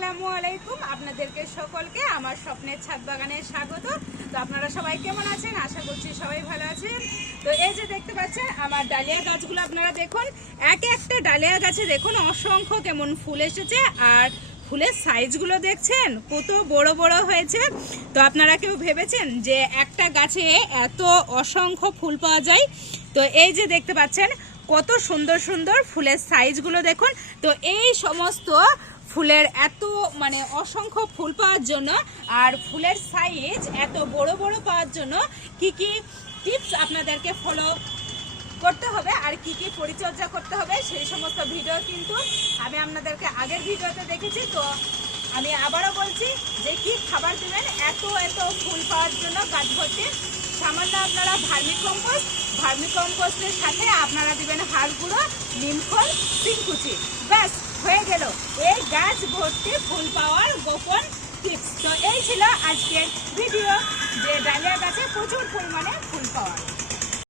আসসালামু আলাইকুম, আপনাদেরকে সকলকে আমার স্বপ্নের ছাদ বাগানে স্বাগত। তো আপনারা সবাই কেমন আছেন? আশা করছি সবাই ভালো আছেন। তো এই যে দেখতে পাচ্ছেন আমার ডালিয়া গাছগুলো, আপনারা দেখুন এক একটা ডালিয়া গাছে দেখুন অসংখ্য কেমন ফুল এসেছে, আর ফুলের সাইজগুলো দেখছেন কত বড় বড় হয়েছে। তো আপনারা কেউ ভেবেছেন যে একটা গাছে এত অসংখ্য ফুল পাওয়া যায়? তো এই যে দেখতে পাচ্ছেন কত সুন্দর সুন্দর ফুলের সাইজগুলো দেখুন। তো এই সমস্ত ফুলের এত অসংখ্য ফুল পাওয়ার জন্য আর ফুলের সাইজ এত বড় বড় পাওয়ার জন্য কি কি টিপস আপনাদেরকে ফলো করতে হবে আর কি কি পরিচর্যা করতে হবে সেই সমস্ত ভিডিও কিন্তু আমি আপনাদেরকে আগের ভিডিওতে দেখেছি। তো আমি আবারও বলছি যে কি খাবার দেবেন এত এত ফুল পাওয়ার জন্য গাছ ভর্তি। সামান্য আপনারা ভার্মিকম্পোস্টের সাথে আপনারা দিবেন হাড় গুঁড়ো, নিমখোল, সিংকুচি, ব্যাস হয়ে গেল এই গাছ ভর্তি ফুল পাওয়ার গোপন টিপস। তো এই ছিল আজকের ভিডিও, যে ডালিয়া গাছে প্রচুর পরিমাণে ফুল পাওয়ার।